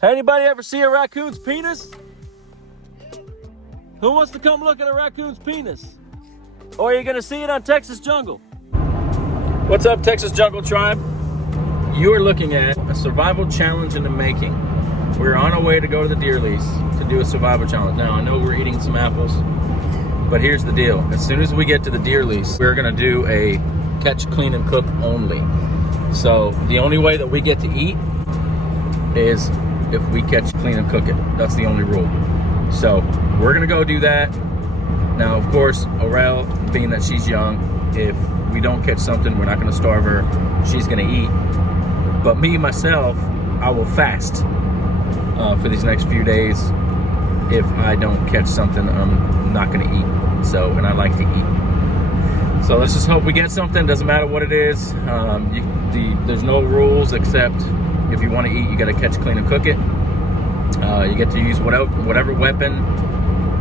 Anybody ever see a raccoon's penis? Who wants to come look at a raccoon's penis? Or are you gonna see it on Texas Jungle? What's up, Texas Jungle Tribe? You are looking at a survival challenge in the making. We're on our way to go to the deer lease to do a survival challenge. Now, I know we're eating some apples, but here's the deal. As soon as we get to the deer lease, we're gonna do a catch, clean, and cook only. So the only way that we get to eat is if we catch, clean, and cook it. That's the only rule. So we're gonna go do that. Now, of course, Aurel, being that she's young, if we don't catch something, we're not gonna starve her. She's gonna eat. But me, myself, I will fast for these next few days. If I don't catch something, I'm not gonna eat. So, and I like to eat. So let's just hope we get something. Doesn't matter what it is. There's no rules except if you want to eat, you got to catch, clean, and cook it. You get to use whatever weapon,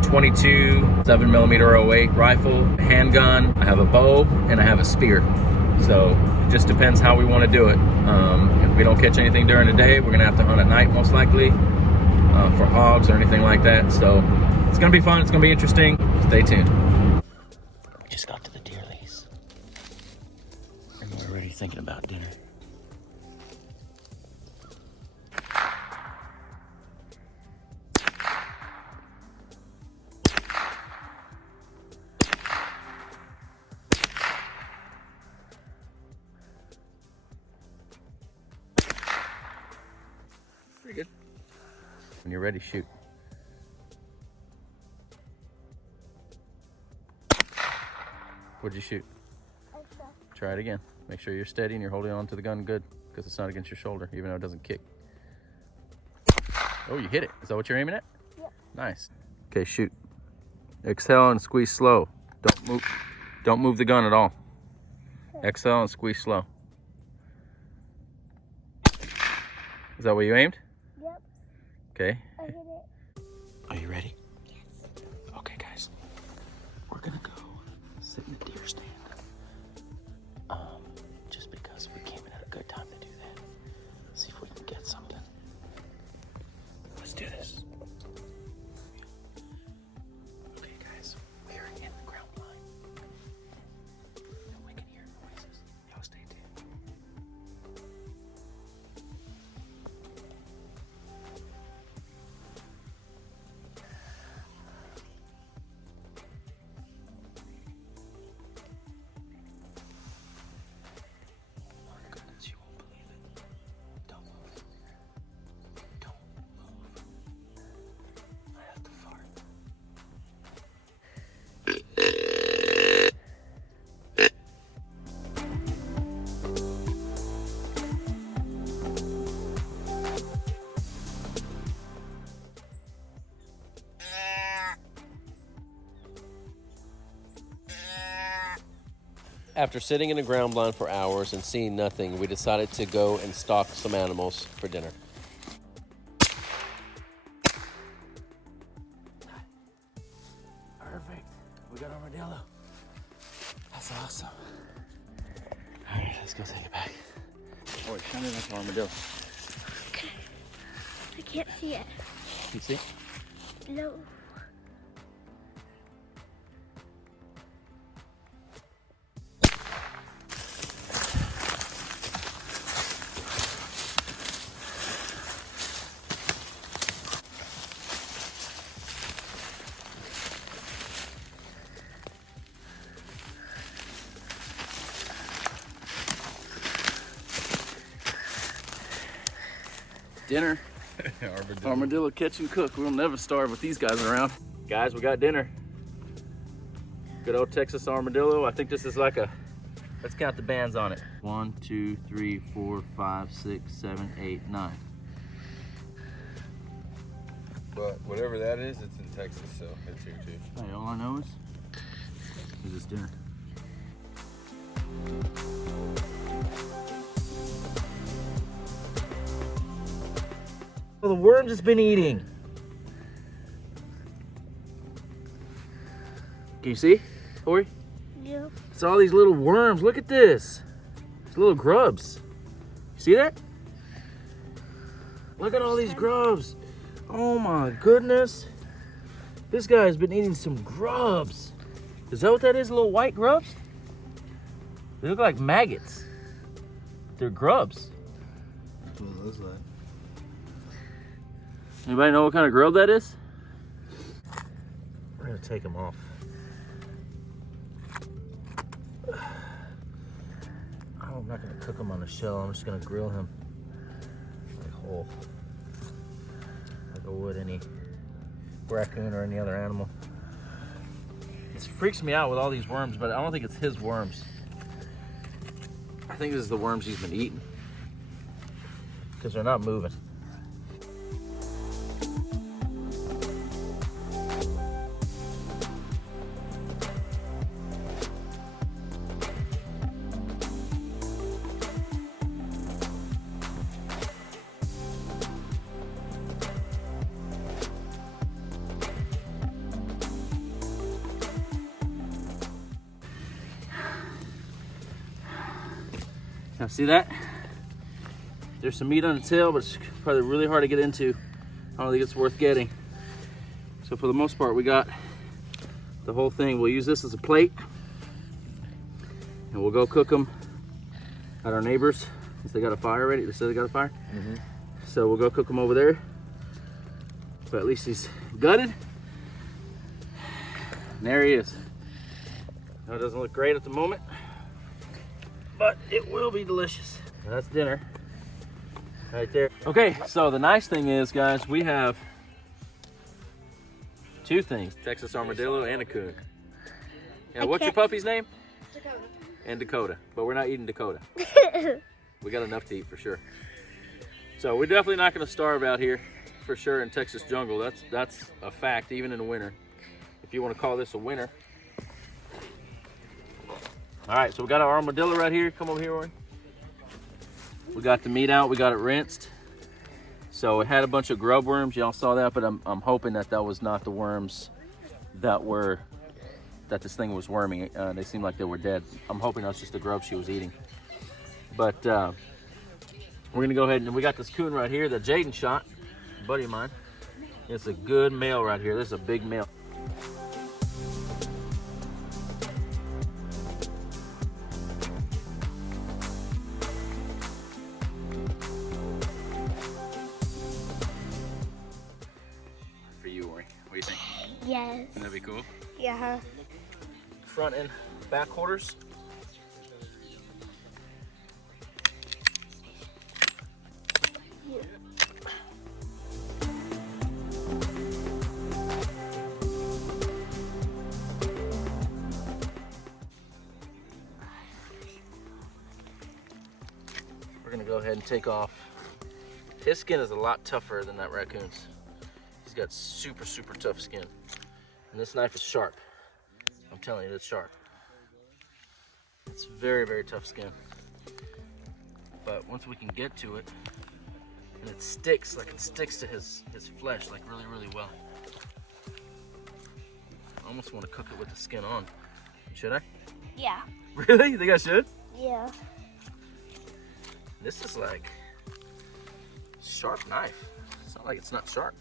22, 7mm 08 rifle, handgun. I have a bow and I have a spear. So it just depends how we want to do it. If we don't catch anything during the day, we're gonna have to hunt at night most likely for hogs or anything like that. So it's gonna be fun. It's gonna be interesting. Stay tuned. We just got to the deer lease and we're already thinking about dinner. Pretty good. When you're ready, shoot. What'd you shoot? Try it again. Make sure you're steady and you're holding on to the gun good, because it's not against your shoulder, even though it doesn't kick. Oh, you hit it. Is that what you're aiming at? Yep. Nice. Okay, shoot. Exhale and squeeze slow. Don't move the gun at all. Exhale and squeeze slow. Is that what you aimed? Yep. Okay. I hit it. Are you ready? Yes. Okay, guys. We're gonna go sit in the deer stand. Just because we came in at a good time to do that. See if we can get something. Let's do this. Okay, guys. We are in the ground line. And we can hear noises. Y'all stay tuned. You won't believe it. Don't move. Don't move. I have to fart. After sitting in a ground blind for hours and seeing nothing, we decided to go and stalk some animals for dinner. Perfect. We got armadillo. That's awesome. All right, let's go take it back. Oh, wait, shine it like an armadillo. Okay. I can't see it. You see? No. Dinner. Armadillo catch and cook. We'll never starve with these guys around. Guys, we got dinner. Good old Texas armadillo. I think this is like a, let's count the bands on it. 1, 2, 3, 4, 5, 6, 7, 8, 9. But whatever that is, it's in Texas, so it's here too. Hey, all I know is this dinner. Oh, the worms has been eating. Can you see, Corey? Yep. It's all these little worms. Look at this. It's little grubs. You see that? Look at all these grubs. Oh my goodness. This guy's been eating some grubs. Is that what that is, little white grubs? They look like maggots. They're grubs. That's what it looks like. Anybody know what kind of grub that is? We're gonna take them off. I'm not gonna cook him on the shell. I'm just gonna grill him like whole, like I would any raccoon or any other animal. It freaks me out with all these worms, but I don't think it's his worms. I think this is the worms he's been eating because they're not moving. Now see that? There's some meat on the tail, but it's probably really hard to get into. I don't think it's worth getting. So for the most part, we got the whole thing. We'll use this as a plate, and we'll go cook them at our neighbors since they got a fire ready. They said they got a fire. So we'll go cook them over there. But at least he's gutted. And there he is. Now it doesn't look great at the moment, but it will be delicious. Now that's dinner right there. Okay, so the nice thing is, guys, we have two things: Texas armadillo and a coon. Now, what's your puppy's name? Dakota. And Dakota, but we're not eating Dakota. We got enough to eat for sure. So we're definitely not going to starve out here for sure in Texas jungle. That's a fact, even in the winter, if you want to call this a winter. All right, so we got our armadillo right here. Come over here, Rory. We got the meat out. We got it rinsed. So it had a bunch of grub worms. Y'all saw that, but I'm hoping that was not the worms that this thing was worming. They seemed like they were dead. I'm hoping that's just the grub she was eating. But we're gonna go ahead and we got this coon right here that Jaden shot, a buddy of mine. It's a good male right here. This is a big male. What do you think? Yes. Wouldn't that be cool? Yeah. Front and back quarters. Yeah. We're gonna go ahead and take off. His skin is a lot tougher than that raccoon's. He's got super, super tough skin. And this knife is sharp. I'm telling you, it's sharp. It's very, very tough skin. But once we can get to it, and it sticks to his flesh like really, really well. I almost want to cook it with the skin on. Should I? Yeah. Really? You think I should? Yeah. This is like sharp knife. It's not like it's not sharp.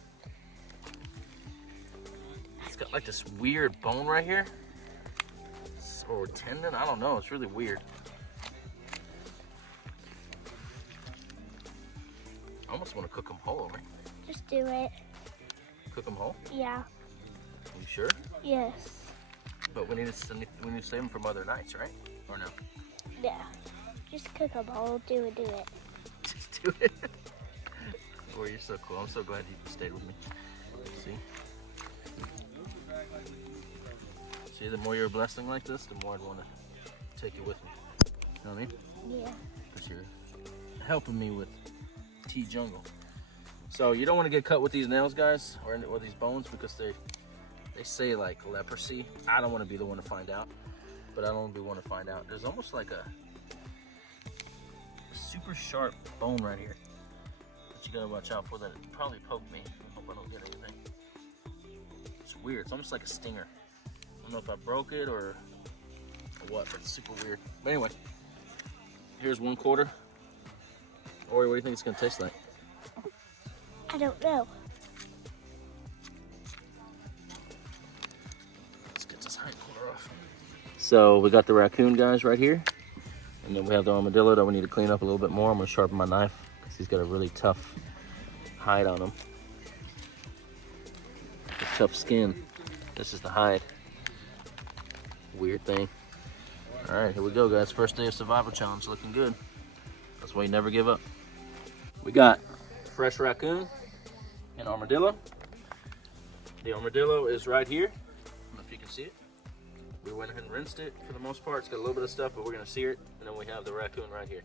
It's got like this weird bone right here. Or tendon, I don't know. It's really weird. I almost want to cook them whole, right? Just do it. Cook them whole? Yeah. Are you sure? Yes. But we need to save them for other nights, right? Or no? Yeah. Just cook them whole. Do it. Just do it. Boy, you're so cool. I'm so glad you stayed with me. See? See, the more you're a blessing like this, the more I'd want to take you with me. You know what I mean? Yeah. Because you're helping me with Jungle. So you don't want to get cut with these nails, guys, or these bones, because they say like leprosy. I don't want to be the one to find out, but I don't want to be one to find out. There's almost like a super sharp bone right here that you gotta watch out for. That it probably poked me. I hope I don't get anything. It's weird. It's almost like a stinger. I don't know if I broke it or what, but it's super weird. But anyway, here's 1/4. Ori, what do you think it's gonna taste like? I don't know. Let's get this hind quarter off. So we got the raccoon guys right here. And then we have the armadillo that we need to clean up a little bit more. I'm gonna sharpen my knife because he's got a really tough hide on him. A tough skin. This is the hide. Weird thing. All right, here we go, guys. First day of survival challenge, looking good. That's why you never give up. We got fresh raccoon and armadillo. The armadillo is right here. I don't know if you can see it. We went ahead and rinsed it for the most part. It's got a little bit of stuff, but we're gonna sear it. And then we have the raccoon right here.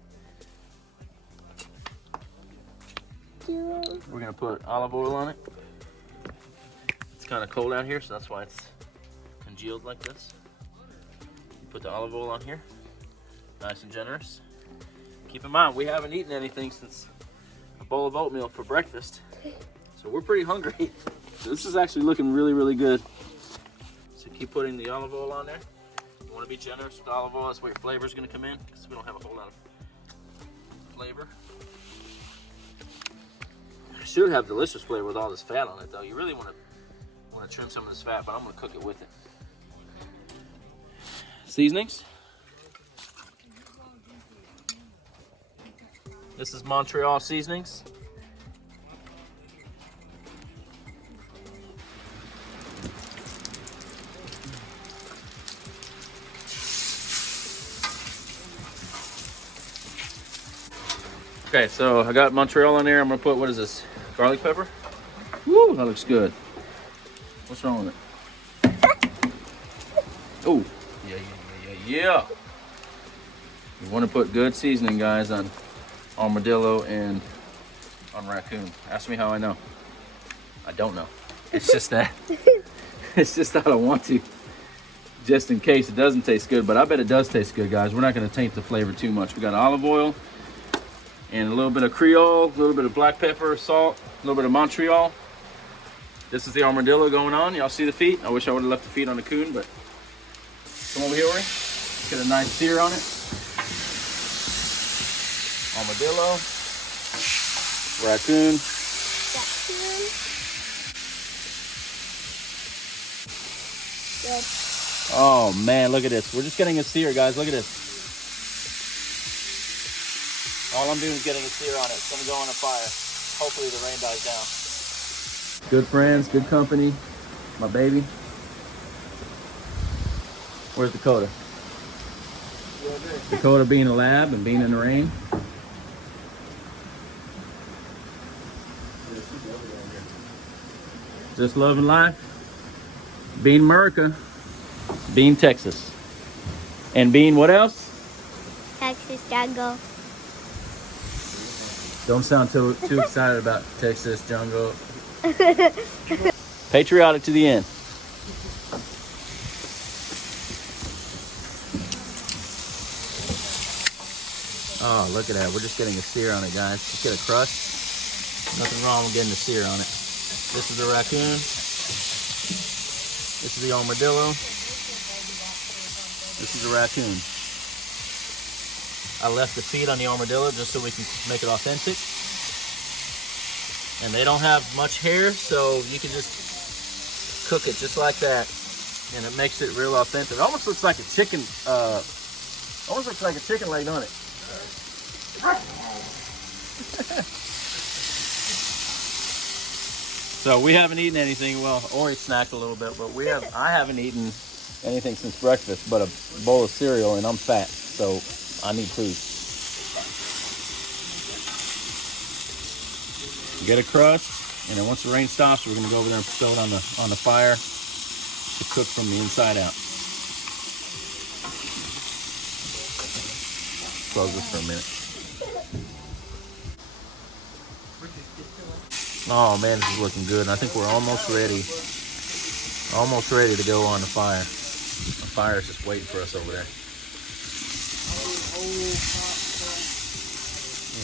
We're gonna put olive oil on it. It's kind of cold out here, so that's why it's congealed like this. You put the olive oil on here, nice and generous. Keep in mind, we haven't eaten anything since a bowl of oatmeal for breakfast. So we're pretty hungry. This is actually looking really, really good. So keep putting the olive oil on there. You want to be generous with olive oil. That's where your flavor is going to come in, because we don't have a whole lot of flavor. It should have delicious flavor with all this fat on it, though. You really want to trim some of this fat, but I'm going to cook it with it. Seasonings. This is Montreal seasonings. Okay, so I got Montreal on there. I'm gonna put, what is this? Garlic pepper? Woo, that looks good. What's wrong with it? Oh, yeah. You wanna put good seasoning, guys, on armadillo and on raccoon. Ask me how I know. I don't know. It's just that, it's just that I want to. Just in case it doesn't taste good, but I bet it does taste good, guys. We're not gonna taint the flavor too much. We got olive oil, and a little bit of Creole, a little bit of black pepper, salt, a little bit of Montreal. This is the armadillo going on. Y'all see the feet? I wish I would have left the feet on the coon, but come over here, Ori. Get a nice sear on it. Armadillo, raccoon. Good. Oh man, look at this. We're just getting a sear, guys. Look at this. All I'm doing is getting a sear on it. It's gonna go on a fire. Hopefully the rain dies down. Good friends, good company. My baby. Where's Dakota? Dakota being a lab and being in the rain. Just loving life. Being America. Being Texas. And being what else? Texas jungle. Don't sound too excited about Texas jungle. Patriotic to the end. Oh, look at that. We're just getting a sear on it, guys. Just get a crust. Nothing wrong with getting a sear on it. This is the raccoon. This is the armadillo. This is the raccoon. I left the feet on the armadillo just so we can make it authentic. And they don't have much hair, so you can just cook it just like that. And it makes it real authentic. It almost looks like a chicken, leg, don't it? So we haven't eaten anything. Well, Ori snacked a little bit, but I haven't eaten anything since breakfast but a bowl of cereal, and I'm fat, so I need food. Get a crust, and then once the rain stops, we're gonna go over there and throw it on the fire to cook from the inside out. Close this for a minute. Oh man, this is looking good. And I think we're almost ready to go on the fire. The fire is just waiting for us over there.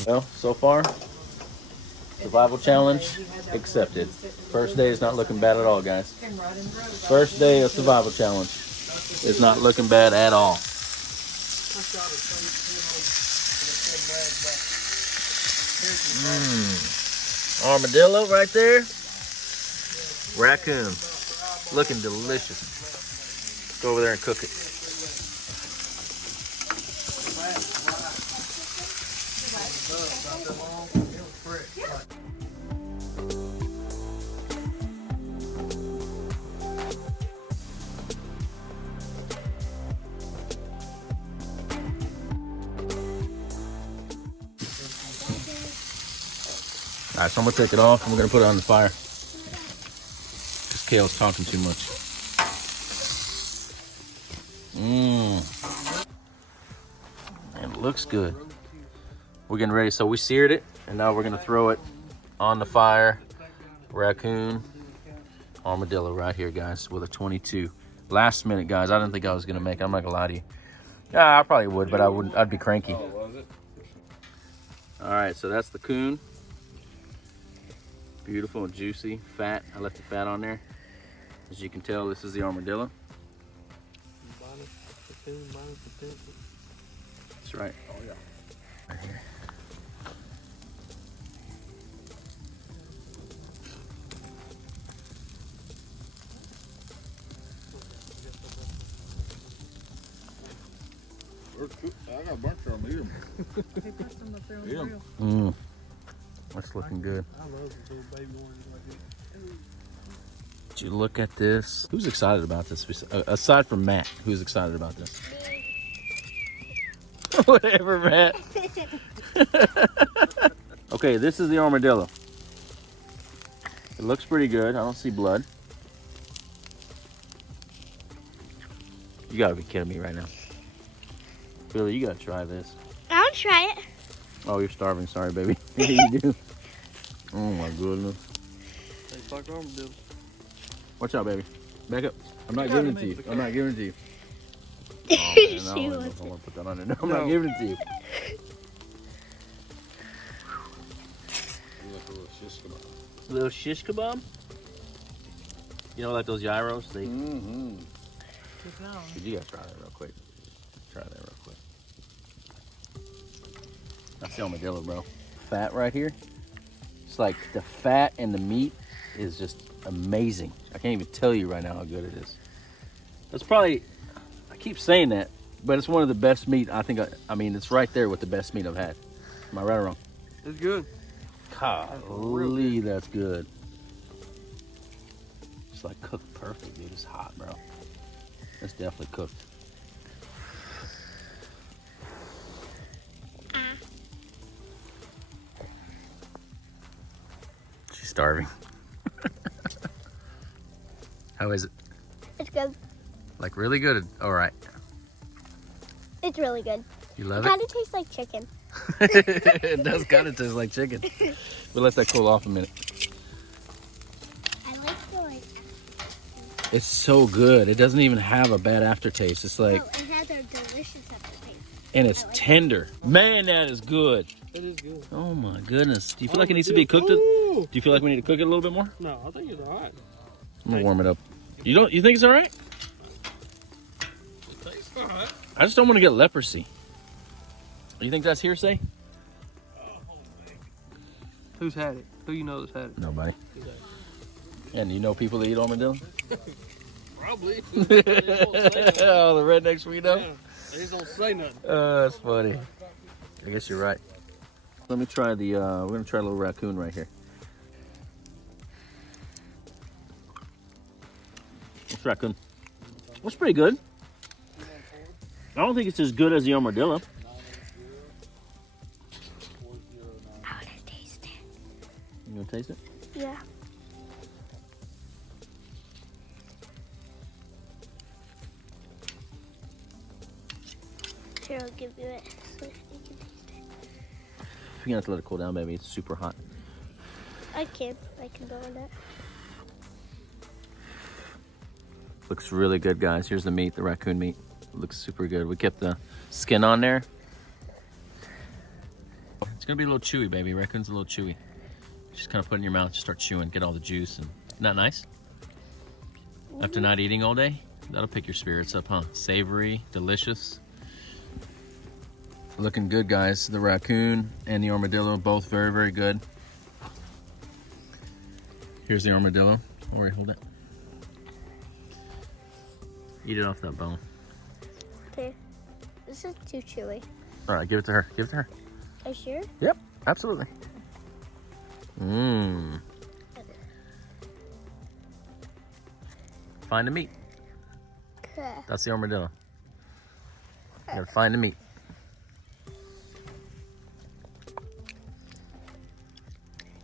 Well, so far, survival challenge accepted. First day is not looking bad at all, guys. First day of survival challenge is not looking bad at all. Armadillo right there. Raccoon. Looking delicious. Let's go over there and cook it. All right, so I'm gonna take it off and we're gonna put it on the fire. This Kale's talking too much. And it looks good. We're getting ready, so we seared it and now we're gonna throw it on the fire. Raccoon, armadillo right here, guys, with a 22. Last minute, guys. I didn't think I was gonna make it. I'm not gonna lie to you. Yeah, I probably would, but I wouldn't. I'd be cranky. Oh, was it? All right, so that's the coon. Beautiful and juicy, fat. I left the fat on there. As you can tell, this is the armadillo. That's right. Oh yeah. Right here. I got a bunch of them. Eat them. Eat them. That's looking good. I love those little baby ones like this. Did you look at this? Who's excited about this? Aside from Matt, who's excited about this? Whatever, Matt. Okay, this is the armadillo. It looks pretty good. I don't see blood. You gotta be kidding me right now. Billy, you gotta try this. I'll try it. Oh, you're starving. Sorry, baby. You do. Oh my goodness. Tastes like armadillo. Watch out, baby. Back up. I'm not giving it to you. I'm not giving it to you. Oh, man, She no, I don't wants want to put that on there. No, I'm not giving it to you. Like a little shish kebab. Little shish kebab. You know, like those gyros? They. Mm-hmm. You gotta try that real quick. Try that real quick. That's the armadillo, bro. Fat right here. It's like the fat and the meat is just amazing. I can't even tell you right now how good it is. That's probably, I keep saying that, but it's one of the best meat. I think, I mean, it's right there with the best meat I've had. Am I right or wrong? It's good. Golly, that's good. It's like cooked perfect, dude. It's hot, bro. It's definitely cooked. She's starving. How is it? It's good. Like really good? All right. It's really good. You It love kind of tastes like chicken. it? It does kind of taste like chicken. We'll let that cool off a minute. I like the like. It's so good. It doesn't even have a bad aftertaste. It's like, No, it has a delicious aftertaste. and it's tender. Man, that is good. It is good. Oh my goodness. Do you feel like it needs to be cooked? Do you feel like we need to cook it a little bit more? No, I think it's all right. I'm gonna warm it up. You don't? You think it's all right? It tastes all right. I just don't want to get leprosy. You think that's hearsay? Who's had it? Who you know that's had it? Nobody. Who's had it? And you know people that eat armadillo? Probably. Oh, the rednecks we know? Yeah, they just don't say nothing. That's funny. I guess you're right. Let me try the, we're gonna try a little raccoon right here. It's raccoon. It's pretty good. I don't think it's as good as the armadillo. I want to taste it. You gonna taste it? Yeah. Here, I'll give you it so you can taste it. You're gonna have to let it cool down, baby. It's super hot. I can go on that. Looks really good, guys. Here's the meat, the raccoon meat. Looks super good. We kept the skin on there. It's gonna be a little chewy, baby. Raccoon's a little chewy. Just kind of put it in your mouth, just start chewing, get all the juice. And isn't that nice? After not eating all day, that'll pick your spirits up, huh? Savory, delicious. Looking good, guys. The raccoon and the armadillo, both very, very good. Here's the armadillo. Ori, hold it. Eat it off that bone. Okay. This is too chewy. All right, give it to her. Give it to her. Are you sure? Yep, absolutely. Mmm. Find the meat. Okay. That's the armadillo. You gotta find the meat.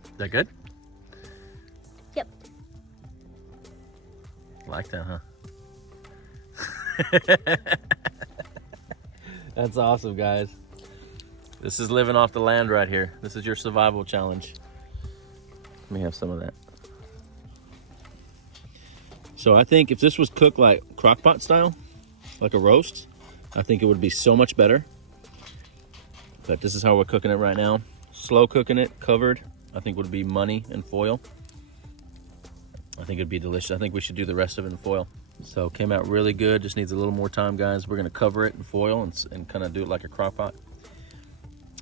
Is that good? Yep. Like that, huh? That's awesome, guys. This is living off the land right here. This is your survival challenge. Let me have some of that. So I think if this was cooked like crock-pot style, like a roast, I think it would be so much better. But this is how we're cooking it right now. Slow cooking it, covered, I think would be money in foil. I think it'd be delicious. I think we should do the rest of it in foil. So came out really good, just needs a little more time, guys. We're gonna cover it in foil and kind of do it like a crock pot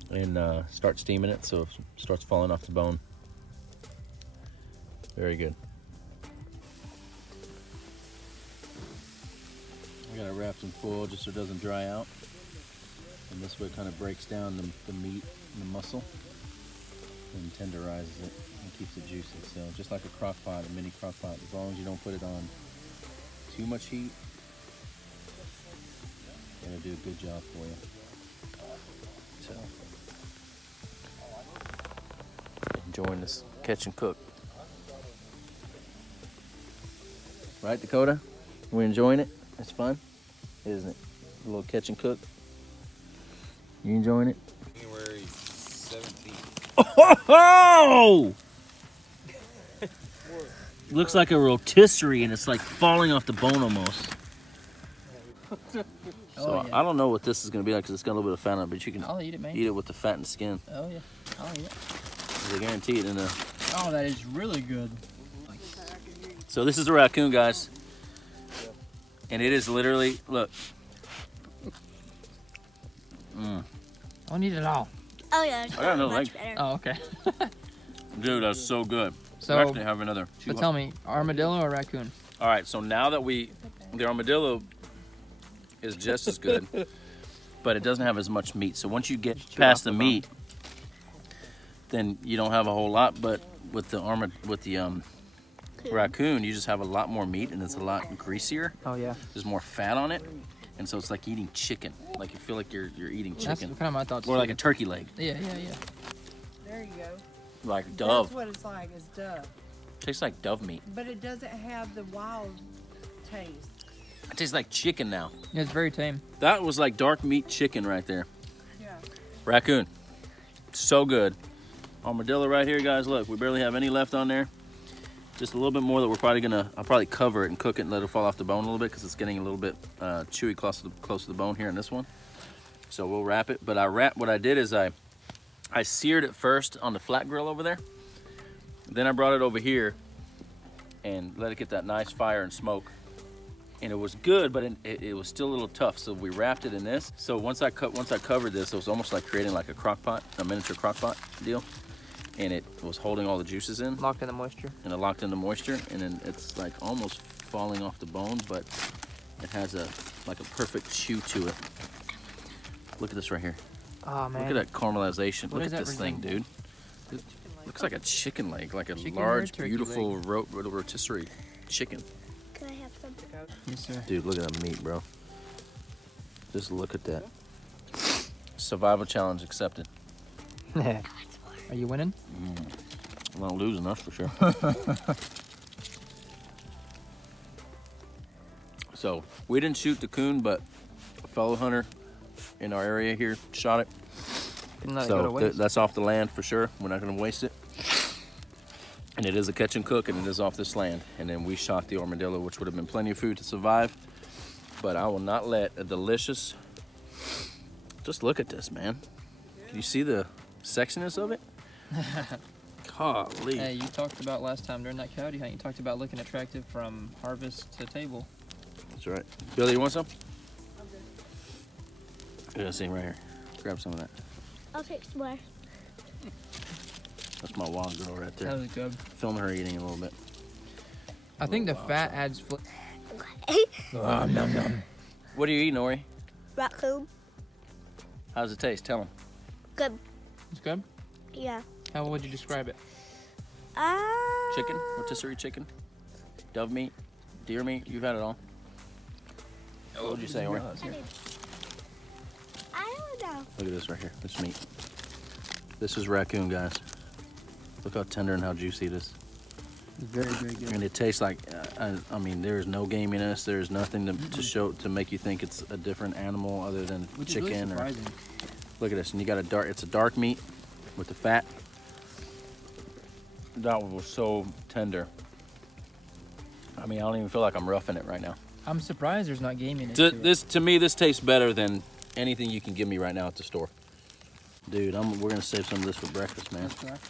and start steaming it so it starts falling off the bone. Very good. I gotta wrap some foil just so it doesn't dry out. And this way it kind of breaks down the meat and the muscle and tenderizes it and keeps it juicy. So just like a crock pot, a mini crock pot, as long as you don't put it on too much heat, it'll do a good job for you. So, enjoying this catch and cook. Right, Dakota? We enjoying it? It's fun, isn't it? A little catch and cook. You enjoying it? January 17th. Oh! Looks like a rotisserie and it's like falling off the bone almost. So I don't know what this is going to be like because it's got a little bit of fat on it, but you can I'll eat it, man. eat it with the fat and skin. Oh yeah, I'll eat it. I guarantee it in a... Oh, that is really good. So this is a raccoon, guys. And it is literally, look. I don't eat it all. Oh yeah. I got no much leg. better. Oh, okay. Dude, that's so good. So, We actually have another. so tell me, armadillo or raccoon? All right, so now that the armadillo is just as good, but it doesn't have as much meat. So once you get past the meat, then you don't have a whole lot. But with the raccoon, you just have a lot more meat and it's a lot greasier. Oh yeah. There's more fat on it, and so it's like eating chicken. Like you feel like you're eating That's chicken, kind of my thoughts. or like too. a turkey leg, Yeah. There you go. like dove. That's what it's like, is dove. Tastes like dove meat. But it doesn't have the wild taste. It tastes like chicken now. Yeah, it's very tame. That was like dark meat chicken right there. Yeah. Raccoon, so good. Armadillo right here, guys. Look, we barely have any left on there. Just a little bit more that I'll probably cover it and cook it and let it fall off the bone a little bit because it's getting a little bit chewy close to the bone here in this one. So we'll wrap it. But what I did is I seared it first on the flat grill over there. Then I brought it over here and let it get that nice fire and smoke. And it was good, but it was still a little tough. So we wrapped it in this. So once I covered this, it was almost like creating like a miniature crock pot deal. And it was holding all the juices in. Locked in the moisture. And it locked in the moisture. And then it's like almost falling off the bone, but it has like a perfect chew to it. Look at this right here. Oh man. Look at that caramelization. What Look is at that this thing, dude. resemble? It looks like a chicken leg, like a Chicken or large, turkey beautiful rotisserie chicken. Can I have some? Yes, sir. Dude, look at that meat, bro. Just look at that. Survival challenge accepted. Are you winning? I'm not losing, that's for sure. So, we didn't shoot the coon, but a fellow hunter in our area here shot it. Didn't let it go to So waste. that's off the land for sure. We're not going to waste it. And it is a catch and cook, and it is off this land. And then we shot the armadillo, which would have been plenty of food to survive. But I will not let a delicious... Just look at this, man. Can you see the sexiness of it? Golly. Hey, you talked about last time during that coyote hunt, you talked about looking attractive from harvest to table. That's right. Billy, you want some? Yeah, see right here. Grab some of that. I'll take some more. That's my wild girl right there. That was good. Film her eating a little bit. I think the fat adds flavor. What are you eating, Ori? Raccoon. How does it taste? Tell them. Good. It's good? Yeah. How would you describe it? Chicken? Rotisserie chicken? Dove meat? Deer meat? You've had it all. What would you say, Ori? I don't know. Look at this right here. This meat. This is raccoon, guys. Look how tender and how juicy it is. Very, very good. And it tastes like, I mean, there's no gaminess. There's nothing to show to make you think it's a different animal other than Which chicken. is really surprising. Look at this, and you got it's a dark meat with the fat. That one was so tender. I mean, I don't even feel like I'm roughing it right now. I'm surprised there's not gaminess to it. To me, this tastes better than anything you can give me right now at the store. Dude, we're gonna save some of this for breakfast, man. That's correct.